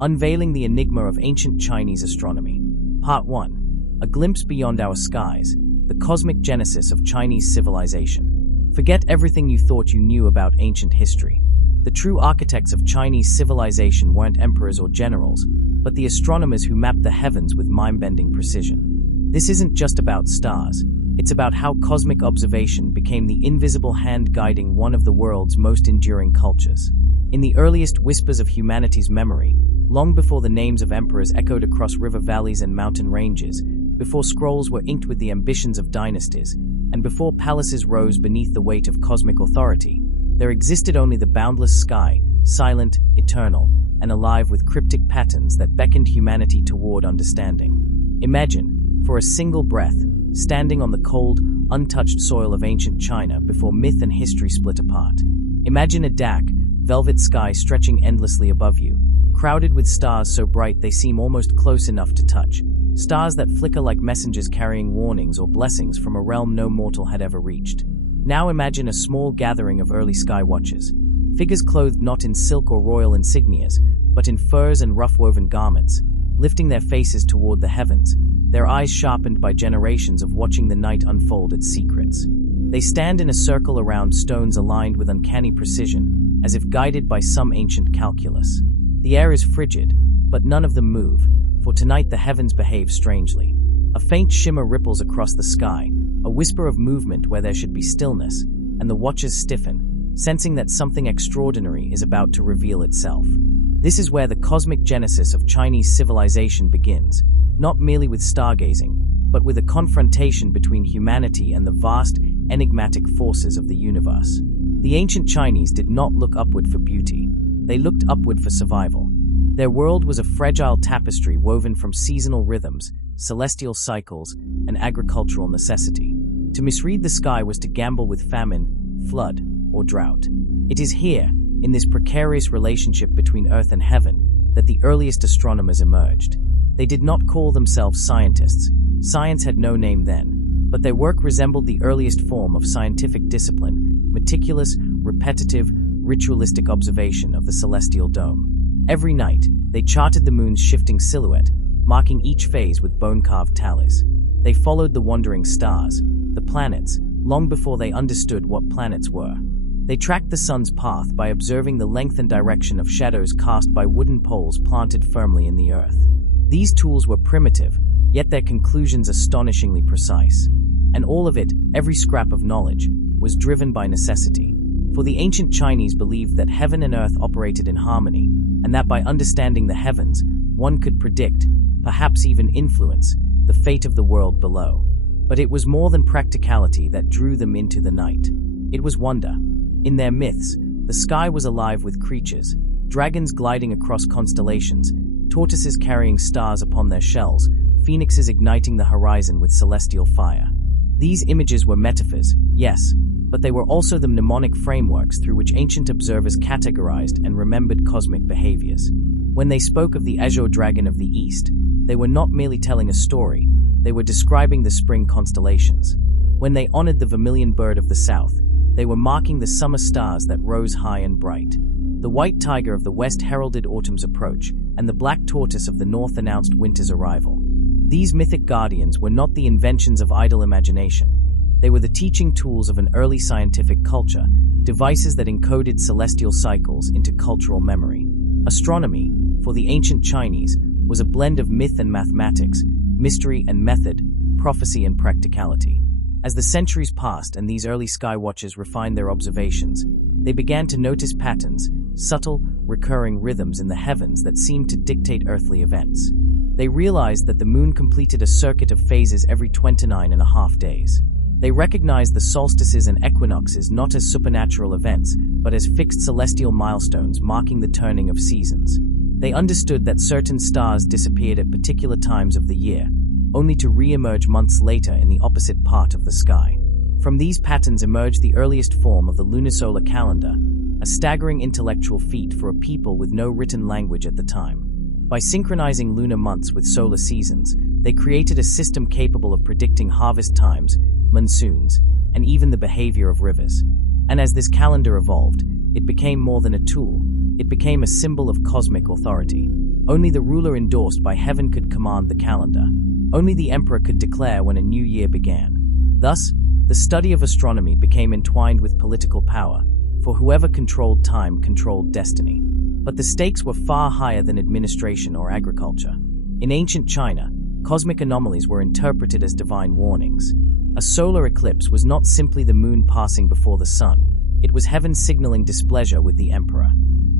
Unveiling the Enigma of Ancient Chinese Astronomy. Part 1. A Glimpse Beyond Our Skies, the Cosmic Genesis of Chinese Civilization. Forget everything you thought you knew about ancient history. The true architects of Chinese civilization weren't emperors or generals, but the astronomers who mapped the heavens with mind-bending precision. This isn't just about stars. It's about how cosmic observation became the invisible hand guiding one of the world's most enduring cultures. In the earliest whispers of humanity's memory, long before the names of emperors echoed across river valleys and mountain ranges, before scrolls were inked with the ambitions of dynasties, and before palaces rose beneath the weight of cosmic authority, there existed only the boundless sky, silent, eternal, and alive with cryptic patterns that beckoned humanity toward understanding. Imagine, for a single breath, standing on the cold, untouched soil of ancient China before myth and history split apart. Imagine a dark, velvet sky stretching endlessly above you, crowded with stars so bright they seem almost close enough to touch, stars that flicker like messengers carrying warnings or blessings from a realm no mortal had ever reached. Now imagine a small gathering of early sky watchers, figures clothed not in silk or royal insignias, but in furs and rough-woven garments, lifting their faces toward the heavens, their eyes sharpened by generations of watching the night unfold its secrets. They stand in a circle around stones aligned with uncanny precision, as if guided by some ancient calculus. The air is frigid, but none of them move, for tonight the heavens behave strangely. A faint shimmer ripples across the sky, a whisper of movement where there should be stillness, and the watchers stiffen, sensing that something extraordinary is about to reveal itself. This is where the cosmic genesis of Chinese civilization begins, not merely with stargazing, but with a confrontation between humanity and the vast, enigmatic forces of the universe. The ancient Chinese did not look upward for beauty. They looked upward for survival. Their world was a fragile tapestry woven from seasonal rhythms, celestial cycles, and agricultural necessity. To misread the sky was to gamble with famine, flood, or drought. It is here, in this precarious relationship between earth and heaven, that the earliest astronomers emerged. They did not call themselves scientists. Science had no name then, but their work resembled the earliest form of scientific discipline, meticulous, repetitive, ritualistic observation of the celestial dome. Every night, they charted the moon's shifting silhouette, marking each phase with bone-carved tallies. They followed the wandering stars, the planets, long before they understood what planets were. They tracked the sun's path by observing the length and direction of shadows cast by wooden poles planted firmly in the earth. These tools were primitive, yet their conclusions astonishingly precise. And all of it, every scrap of knowledge, was driven by necessity. For the ancient Chinese believed that heaven and earth operated in harmony, and that by understanding the heavens, one could predict, perhaps even influence, the fate of the world below. But it was more than practicality that drew them into the night. It was wonder. In their myths, the sky was alive with creatures, dragons gliding across constellations, tortoises carrying stars upon their shells, phoenixes igniting the horizon with celestial fire. These images were metaphors, yes, but they were also the mnemonic frameworks through which ancient observers categorized and remembered cosmic behaviors. When they spoke of the azure dragon of the East, they were not merely telling a story, they were describing the spring constellations. When they honored the vermilion bird of the South, they were marking the summer stars that rose high and bright. The white tiger of the West heralded autumn's approach, and the black tortoise of the North announced winter's arrival. These mythic guardians were not the inventions of idle imagination. They were the teaching tools of an early scientific culture, devices that encoded celestial cycles into cultural memory. Astronomy, for the ancient Chinese, was a blend of myth and mathematics, mystery and method, prophecy and practicality. As the centuries passed and these early sky watchers refined their observations, they began to notice patterns, subtle, recurring rhythms in the heavens that seemed to dictate earthly events. They realized that the moon completed a circuit of phases every 29.5 days. They recognized the solstices and equinoxes not as supernatural events, but as fixed celestial milestones marking the turning of seasons. They understood that certain stars disappeared at particular times of the year, only to re-emerge months later in the opposite part of the sky. From these patterns emerged the earliest form of the lunisolar calendar, a staggering intellectual feat for a people with no written language at the time. By synchronizing lunar months with solar seasons, they created a system capable of predicting harvest times, monsoons, and even the behavior of rivers. And as this calendar evolved, it became more than a tool. It became a symbol of cosmic authority. Only the ruler endorsed by heaven could command the calendar. Only the emperor could declare when a new year began. Thus, the study of astronomy became entwined with political power, for whoever controlled time controlled destiny. But the stakes were far higher than administration or agriculture. In ancient China, cosmic anomalies were interpreted as divine warnings. A solar eclipse was not simply the moon passing before the sun, it was heaven signaling displeasure with the emperor.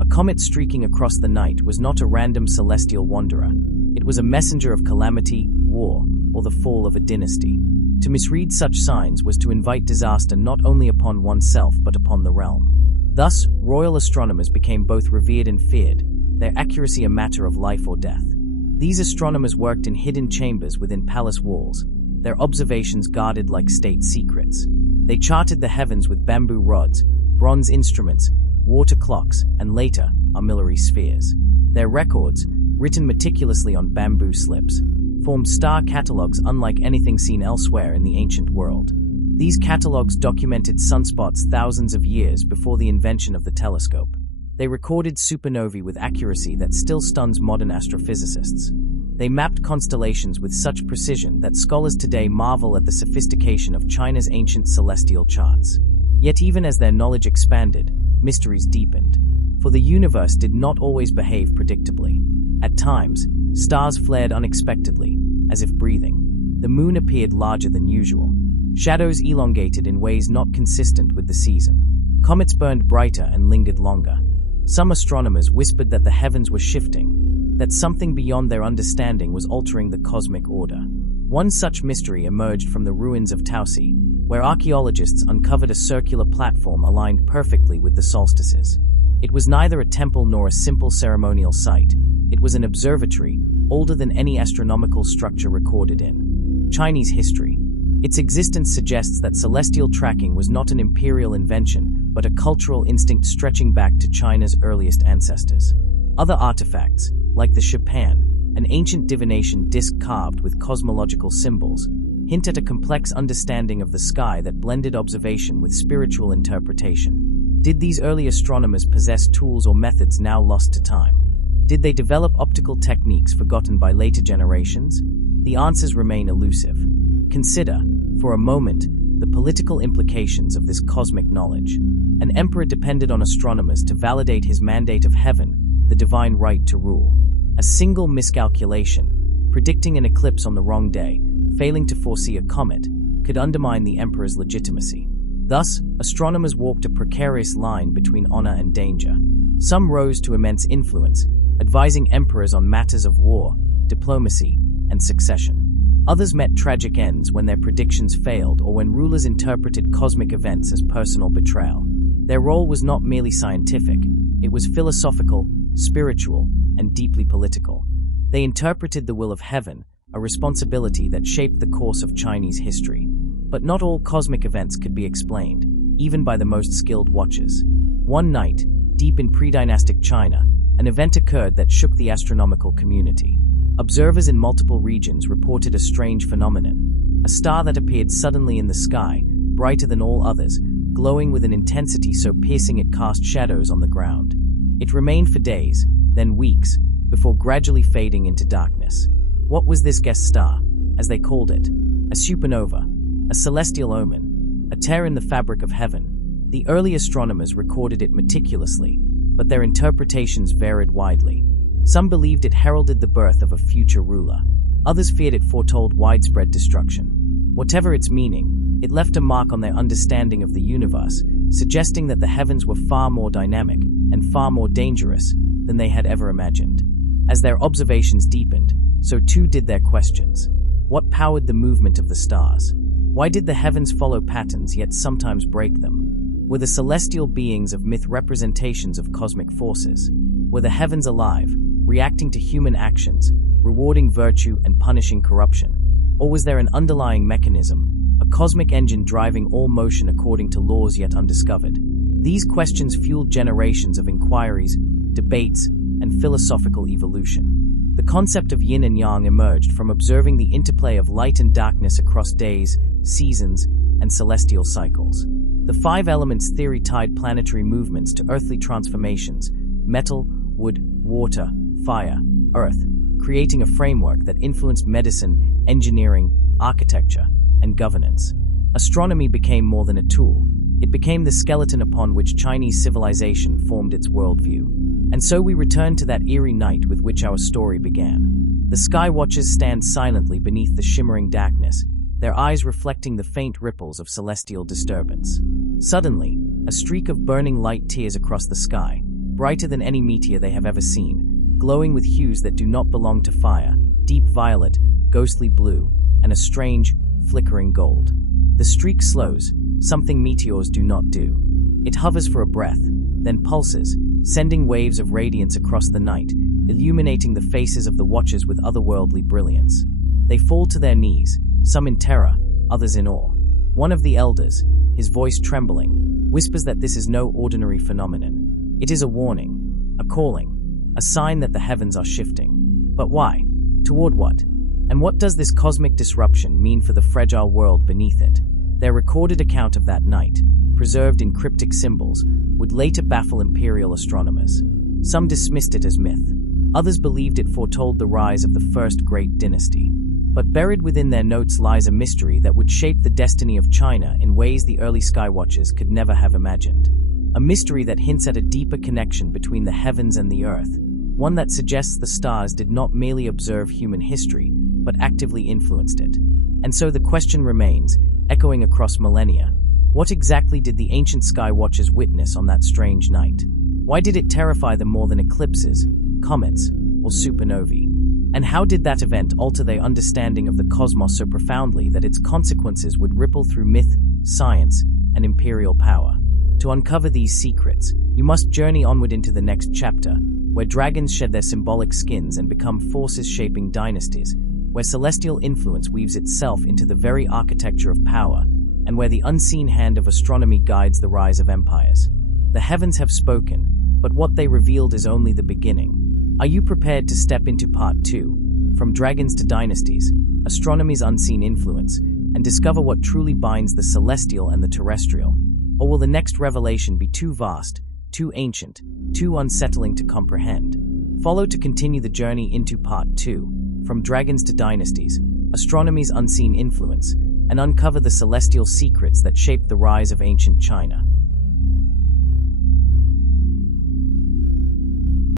A comet streaking across the night was not a random celestial wanderer. It was a messenger of calamity, war, or the fall of a dynasty. To misread such signs was to invite disaster not only upon oneself but upon the realm. Thus, royal astronomers became both revered and feared, their accuracy a matter of life or death. These astronomers worked in hidden chambers within palace walls, their observations guarded like state secrets. They charted the heavens with bamboo rods, bronze instruments, water clocks, and later, armillary spheres. Their records, written meticulously on bamboo slips, formed star catalogues unlike anything seen elsewhere in the ancient world. These catalogues documented sunspots thousands of years before the invention of the telescope. They recorded supernovae with accuracy that still stuns modern astrophysicists. They mapped constellations with such precision that scholars today marvel at the sophistication of China's ancient celestial charts. Yet even as their knowledge expanded, mysteries deepened. For the universe did not always behave predictably. At times, stars flared unexpectedly, as if breathing. The moon appeared larger than usual. Shadows elongated in ways not consistent with the season. Comets burned brighter and lingered longer. Some astronomers whispered that the heavens were shifting, that something beyond their understanding was altering the cosmic order. One such mystery emerged from the ruins of Taosi, where archaeologists uncovered a circular platform aligned perfectly with the solstices. It was neither a temple nor a simple ceremonial site. It was an observatory, older than any astronomical structure recorded in Chinese history. Its existence suggests that celestial tracking was not an imperial invention, but a cultural instinct stretching back to China's earliest ancestors. Other artifacts, like the Chopin, an ancient divination disc carved with cosmological symbols, hint at a complex understanding of the sky that blended observation with spiritual interpretation. Did these early astronomers possess tools or methods now lost to time? Did they develop optical techniques forgotten by later generations? The answers remain elusive. Consider, for a moment, the political implications of this cosmic knowledge. An emperor depended on astronomers to validate his mandate of heaven, the divine right to rule. A single miscalculation, predicting an eclipse on the wrong day, failing to foresee a comet, could undermine the emperor's legitimacy. Thus, astronomers walked a precarious line between honor and danger. Some rose to immense influence, advising emperors on matters of war, diplomacy, and succession. Others met tragic ends when their predictions failed or when rulers interpreted cosmic events as personal betrayal. Their role was not merely scientific, it was philosophical, spiritual, and deeply political. They interpreted the will of heaven, a responsibility that shaped the course of Chinese history. But not all cosmic events could be explained, even by the most skilled watchers. One night, deep in pre-dynastic China, an event occurred that shook the astronomical community. Observers in multiple regions reported a strange phenomenon. A star that appeared suddenly in the sky, brighter than all others, glowing with an intensity so piercing it cast shadows on the ground. It remained for days, then weeks, before gradually fading into darkness. What was this guest star, as they called it? A supernova, a celestial omen, a tear in the fabric of heaven. The early astronomers recorded it meticulously, but their interpretations varied widely. Some believed it heralded the birth of a future ruler. Others feared it foretold widespread destruction. Whatever its meaning, it left a mark on their understanding of the universe, suggesting that the heavens were far more dynamic and far more dangerous than they had ever imagined. As their observations deepened, so too did their questions. What powered the movement of the stars? Why did the heavens follow patterns yet sometimes break them? Were the celestial beings of myth representations of cosmic forces? Were the heavens alive, reacting to human actions, rewarding virtue and punishing corruption? Or was there an underlying mechanism, a cosmic engine driving all motion according to laws yet undiscovered? These questions fueled generations of inquiries, debates, and philosophical evolution. The concept of yin and yang emerged from observing the interplay of light and darkness across days, seasons, and celestial cycles. The five elements theory tied planetary movements to earthly transformations: metal, wood, water, fire, Earth, creating a framework that influenced medicine, engineering, architecture, and governance. Astronomy became more than a tool. It became the skeleton upon which Chinese civilization formed its worldview. And so we return to that eerie night with which our story began. The sky watchers stand silently beneath the shimmering darkness, their eyes reflecting the faint ripples of celestial disturbance. Suddenly, a streak of burning light tears across the sky, brighter than any meteor they have ever seen, glowing with hues that do not belong to fire, deep violet, ghostly blue, and a strange, flickering gold. The streak slows, something meteors do not do. It hovers for a breath, then pulses, sending waves of radiance across the night, illuminating the faces of the watchers with otherworldly brilliance. They fall to their knees, some in terror, others in awe. One of the elders, his voice trembling, whispers that this is no ordinary phenomenon. It is a warning, a calling, a sign that the heavens are shifting. But why? Toward what? And what does this cosmic disruption mean for the fragile world beneath it? Their recorded account of that night, preserved in cryptic symbols, would later baffle imperial astronomers. Some dismissed it as myth. Others believed it foretold the rise of the first great dynasty. But buried within their notes lies a mystery that would shape the destiny of China in ways the early skywatchers could never have imagined. A mystery that hints at a deeper connection between the heavens and the earth, one that suggests the stars did not merely observe human history, but actively influenced it. And so the question remains, echoing across millennia, what exactly did the ancient sky watchers witness on that strange night? Why did it terrify them more than eclipses, comets, or supernovae? And how did that event alter their understanding of the cosmos so profoundly that its consequences would ripple through myth, science, and imperial power? To uncover these secrets, you must journey onward into the next chapter, where dragons shed their symbolic skins and become forces shaping dynasties, where celestial influence weaves itself into the very architecture of power, and where the unseen hand of astronomy guides the rise of empires. The heavens have spoken, but what they revealed is only the beginning. Are you prepared to step into part 2, From Dragons to Dynasties, Astronomy's Unseen Influence, and discover what truly binds the celestial and the terrestrial? Or will the next revelation be too vast, too ancient, too unsettling to comprehend? Follow to continue the journey into part 2, From Dragons to Dynasties, Astronomy's Unseen Influence, and uncover the celestial secrets that shaped the rise of ancient China.